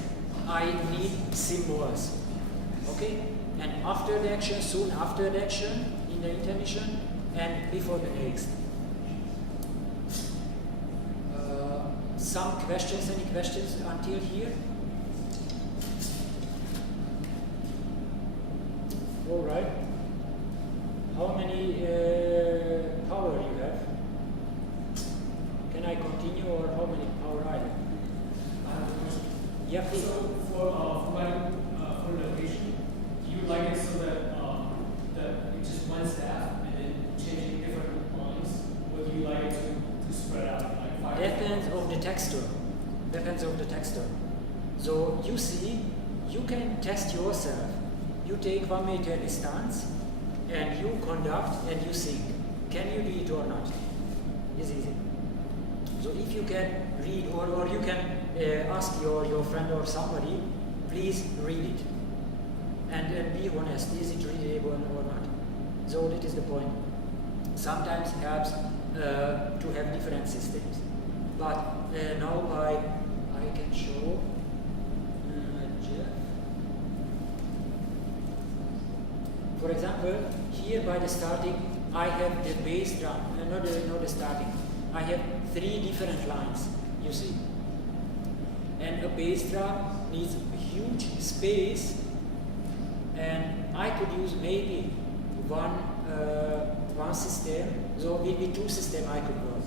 I need symbols. Okay? And after the action, soon after the action, in the intermission, and before the next. Some questions, any questions until here? All right. How many power you have? Can I continue, or how many power I have? Yeah, please. So for notation, do you like it so that it's just one staff and then changing different lines, or do you like it to spread out like 5? Depends of the texture. Depends of the texture. So you see, you can test yourself. You take 1 meter distance and you conduct and you sing. Can you read or not? It's easy. So if you can read or you can ask your friend or somebody, please read it. And be honest, is it readable or not? So that is the point. Sometimes it helps to have different systems. But now I can show Jeff. For example, here by the starting, I have the bass drum, not the starting. I have 3 different lines, you see. And a bass drum needs a huge space, and I could use maybe one system. So with 2 systems I could work.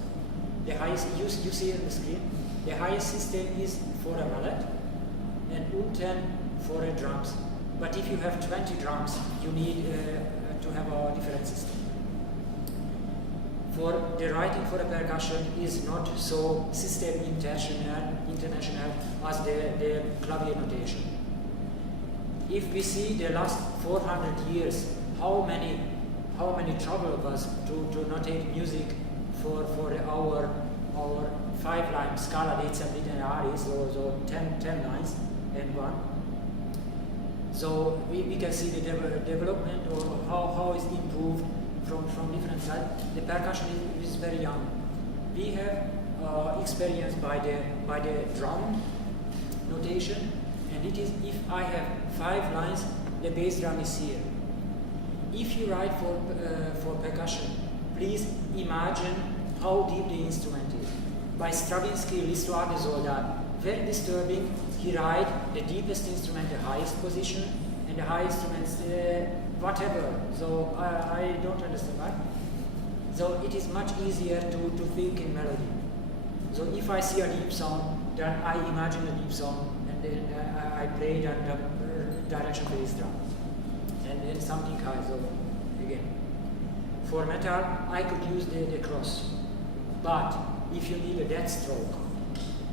The highest, you see on the screen, the highest system is for a mallet and U10 for a drums. But if you have 20 drums, you need to have a different system. For the writing for the percussion is not so system international as the clavier notation. If we see the last 400 years, how many trouble was to notate music for our 5-line scala dei lineari, so 10 lines and 1. So we can see the development or how it's improved from different sides. The percussion is very young. We have experience by the drum notation, and it is if I have 5 lines, the bass drum is here. If you write for percussion, please imagine how deep the instrument is. By Stravinsky, l'histoire des soldats, very disturbing. He write the deepest instrument, the highest position, and the high instruments, whatever. So I don't understand why. So it is much easier to think in melody. So if I see a deep sound, then I imagine a deep sound, and then I play the direction bass drum, and then something high. So again, for metal, I could use the cross, but if you need a death stroke,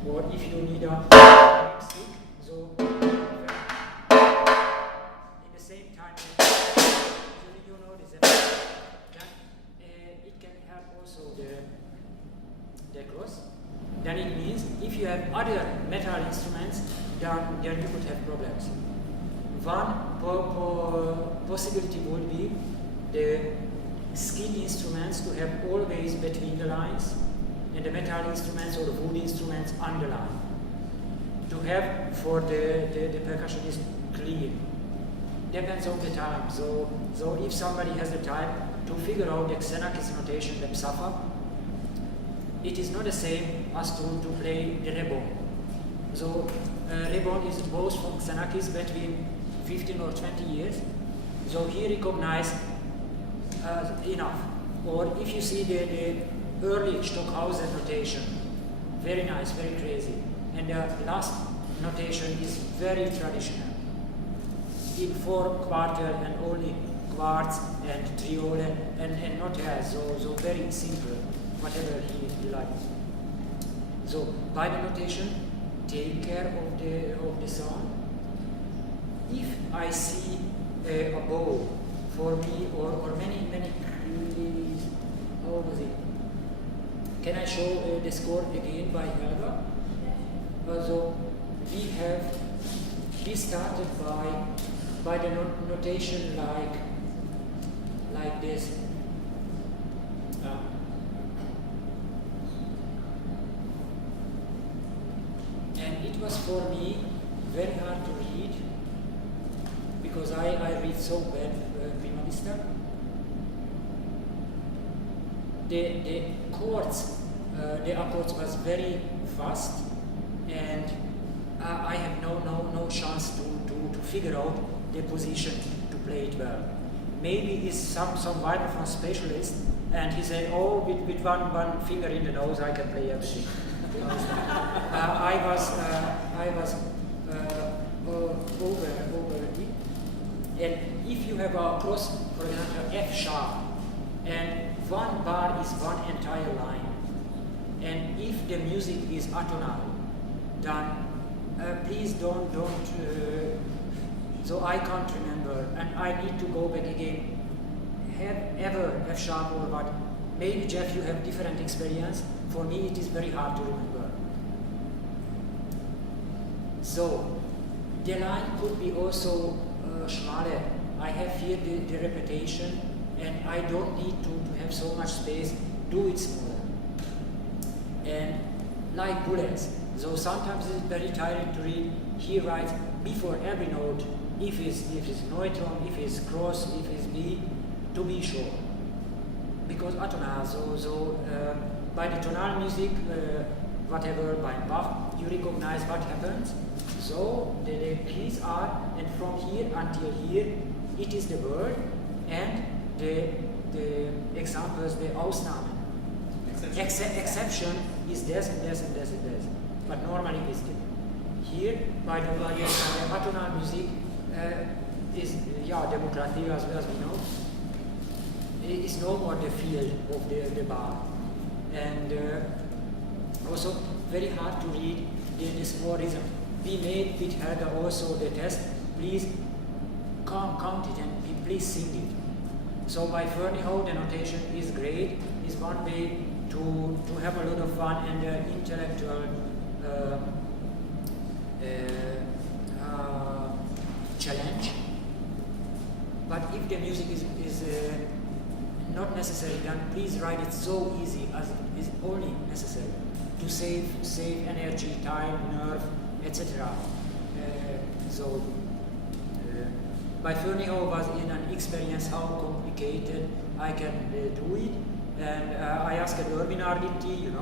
or if you need a stick, so in the same time, you notice that then it can help also metal instruments, then you could have problems. One possibility would be the skin instruments to have always between the lines, and the metal instruments or the wood instruments underline. To have for the percussionist clean. Depends on the time. So if somebody has the time to figure out the Xenakis notation, the psafa, it is not the same as to play the rebond. So rebond is both from Xenakis between 15 or 20 years. So he recognized enough. Or if you see the early Stockhausen notation, very nice, very crazy. And the last notation is very traditional. In 4/4 and only quarts and triole and not jazz, so very simple, whatever he likes. So by the notation, take care of the sound. If I see a bow for me or many how was it? Can I show the score again by Helga? So we started by the notation like this. And it was for me very hard to read because I read so bad prima vista. The chords, the accords was very fast, and I have no chance to figure out the position to play it well. Maybe it's some vibraphone specialist, and he said, "Oh, with one finger in the nose, I can play everything." I was over it. And if you have a cross, for example, F sharp, and one bar is one entire line, and if the music is atonal, then please don't. So I can't remember, and I need to go back again. Have ever F sharp or what? Maybe Jeff, you have different experience. For me, it is very hard to remember. So the line could be also schmaler. I have here the repetition, and I don't need to have so much space. Do it smaller. And like bullets. So sometimes it's very tiring to read. He writes before every note, if it's neutron, if it's cross, if it's B, to be sure. Because atonal, so by the tonal music, whatever by Bach, you recognize what happens. So the keys are, and from here until here, it is the word, and the examples, the Ausnahmen. Exception is this and this and this and this, but normally it's the here by the atonal music is democratic as we know. It is no more the field of the bar, and also very hard to read the small rhythm. We made with Helga also the test. Please count it and please sing it. So by Fernihow, the notation is great. Is one way to have a lot of fun and intellectual challenge. But if the music is not necessary, then please write it so easy as it is only necessary to save energy, time, nerve, etc. By Fernihow was in an experience how complicated I can do it, and I asked Erwin Arditi,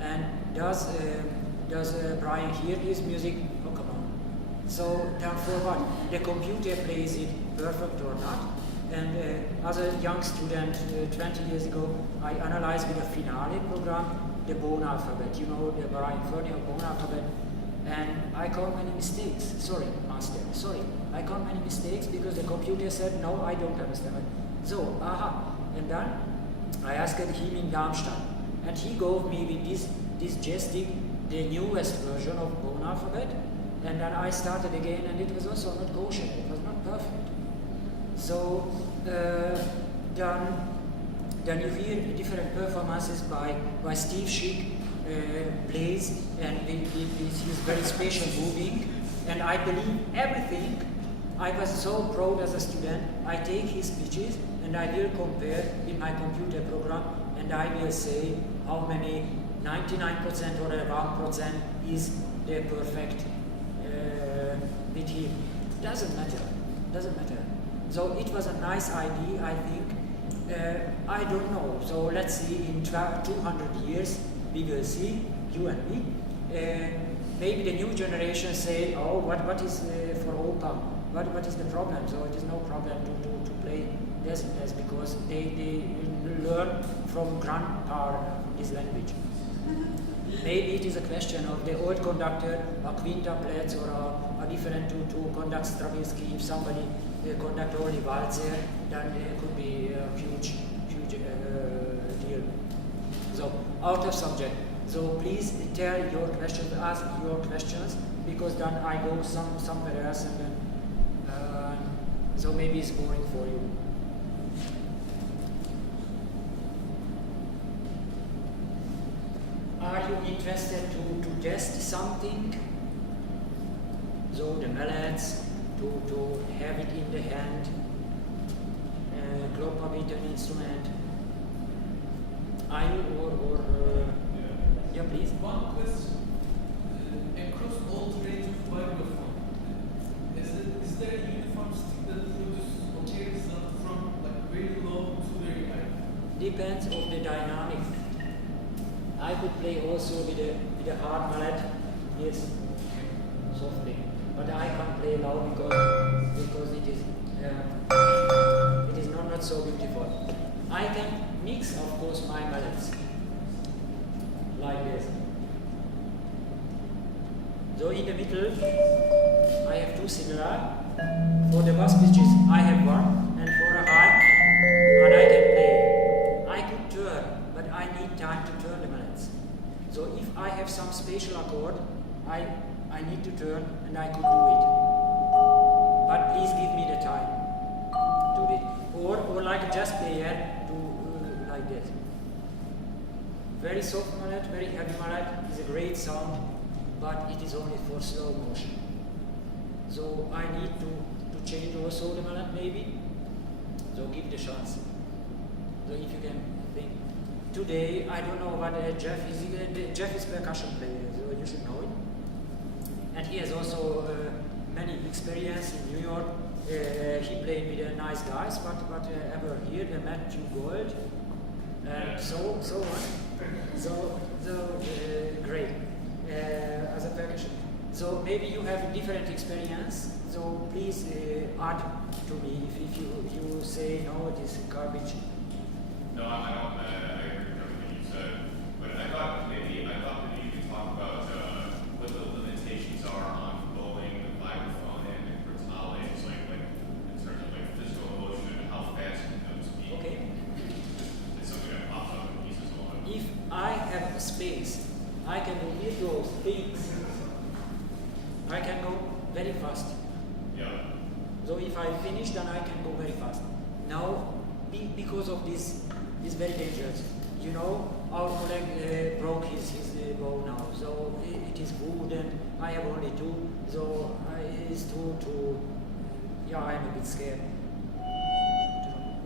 and does Brian hear his music? Oh, come on. So then for what? The computer plays it perfect or not? And as a young student 20 years ago, I analyzed with a Finale program the bone alphabet, the Brian Fernihow bone alphabet, and I caught many mistakes. Sorry, master, sorry. I caught many mistakes because the computer said, no, I don't understand it. So, and then I asked him in Darmstadt, and he gave me with this joystick the newest version of bone alphabet, and then I started again, and it was also not kosher, it was not perfect. So then you hear different performances by Steve Schick plays and with his very special moving. And I believe everything. I was so proud as a student. I take his speeches and I will compare in my computer program and I will say how many 99% or 1% is the perfect with him. Doesn't matter. So it was a nice idea, I think. I don't know. So let's see, in 200 years, we will see, you and me. Maybe the new generation say, oh, what is for Opa? What is the problem? So it is no problem to play this because they learn from grandpa this language. Maybe it is a question of the old conductor, a quintuplets or a different to conduct Stravinsky. If somebody conduct only waltzer, then it could be a huge deal. So out of subject. So please tell your questions, ask your questions, because then I go somewhere else and then so maybe it's boring for you. Are you interested to test something? So the mallets, to have it in the hand, klopper with an instrument. Are you or yeah, please. One question. Across all the range of vibraphone, is there a uniform stick that produces okay result from like very low to very high? Depends of the dynamic. I could play also with a hard mallet, yes, softly. But I can't play loud because it is not so beautiful. I can mix, of course, my mallets like this. So in the middle, I have two similar. For the bass pitches, I have one, and for a high, and I can play. I could turn, but I need time to turn the mallets. So if I have some spatial accord, I need to turn, and I could do it. But please give me the time to do it. Or like a jazz player, do like this. Very soft mallet, very heavy mallet is a great sound, but it is only for slow motion. So I need to change also the mallet maybe. So give the chance. So if you can think. Today, I don't know what Jeff is. Jeff is percussion player, so you should know it. And he has also many experience in New York. He played with nice guys, but ever here, they Matthew Gold, and so on. So great as a percussion. So maybe you have a different experience. So please add to me if you say no, it is garbage. No, I don't. I agree with everything you said. But I thought maybe you could talk about what the limitations are on bowling the vibraphone and crotales, like in terms of like physical motion and how fast you can speed. Okay. It's something that pops up in pieces a lot. If I have a space, I can do virtual things. I can go very fast. Yeah. So if I finish, then I can go very fast. Now, because of this, is very dangerous. You know, our colleague broke his bow now. So it is wood, and I have only two. So it's too. Yeah, I'm a bit scared.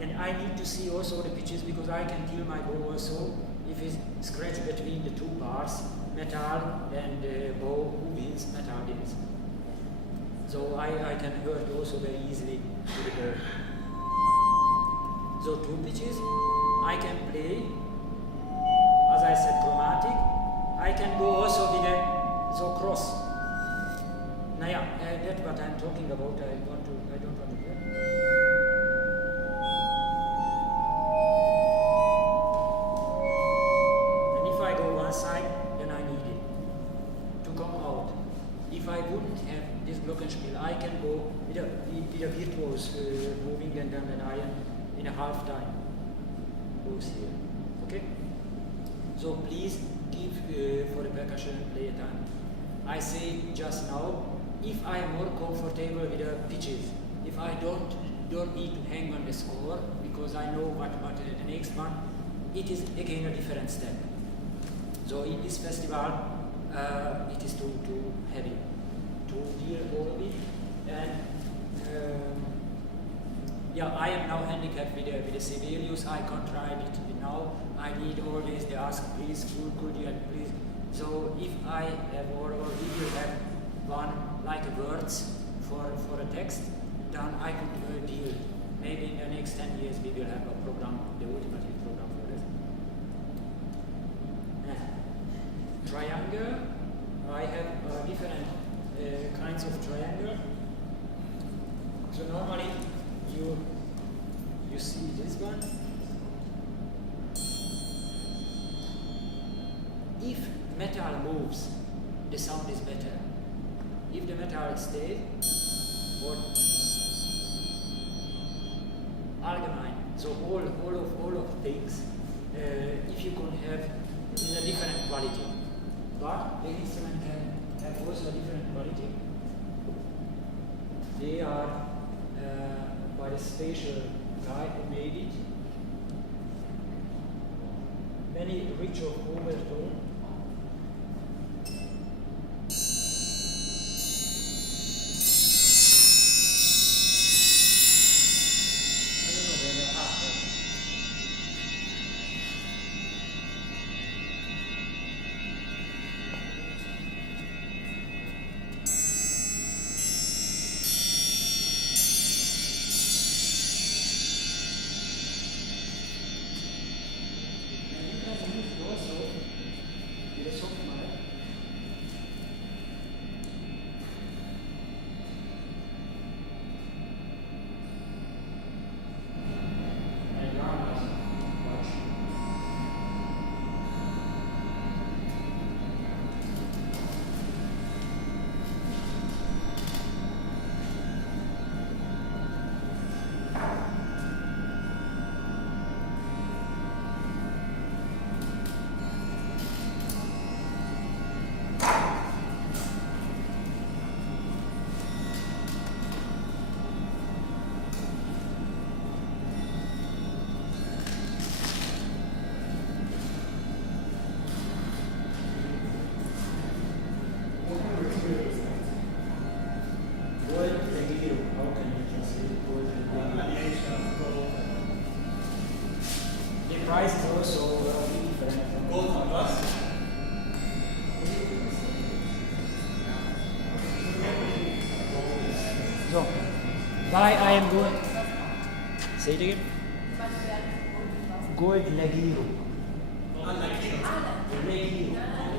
And I need to see also the pitches because I can kill my bow also if it's scratched between the two bars, metal and bow. Who wins? Metal wins. So I can hurt also very easily to the bow. So two pitches, I can play, as I said, chromatic. I can go also with a cross. Now yeah, that's what I'm talking about. I don't want to hear. And if I go one side, then I need it to come out. If I wouldn't have this glockenspiel, I can go with a virtuos moving and then an iron in a half time. Goes here. Okay? So please give for the percussion player time. I say just now, if I am more comfortable with the pitches, if I don't need to hang on the score because I know what the next one, it is again a different step. So in this festival, it is too heavy to deal all of it. And yeah, I am now handicapped with the Sibelius. I can't try it now. I need always they ask, please, could you please. So if I have or we will have one like words for a text, then I could deal. Maybe in the next 10 years we will have a program, the ultimate program for this. Triangle. I have different kinds of triangle. So normally you see this one. If metal moves, the sound is better. If the metal stays, or allgemein, so all of things, if you can have in a different quality, but the instrument can have also a different quality. They are by the spatial guy who made it. Many rich of overtone. Price is also different. Gold plus. So, why I am going? Say it again. Gold Legiro. Legiro.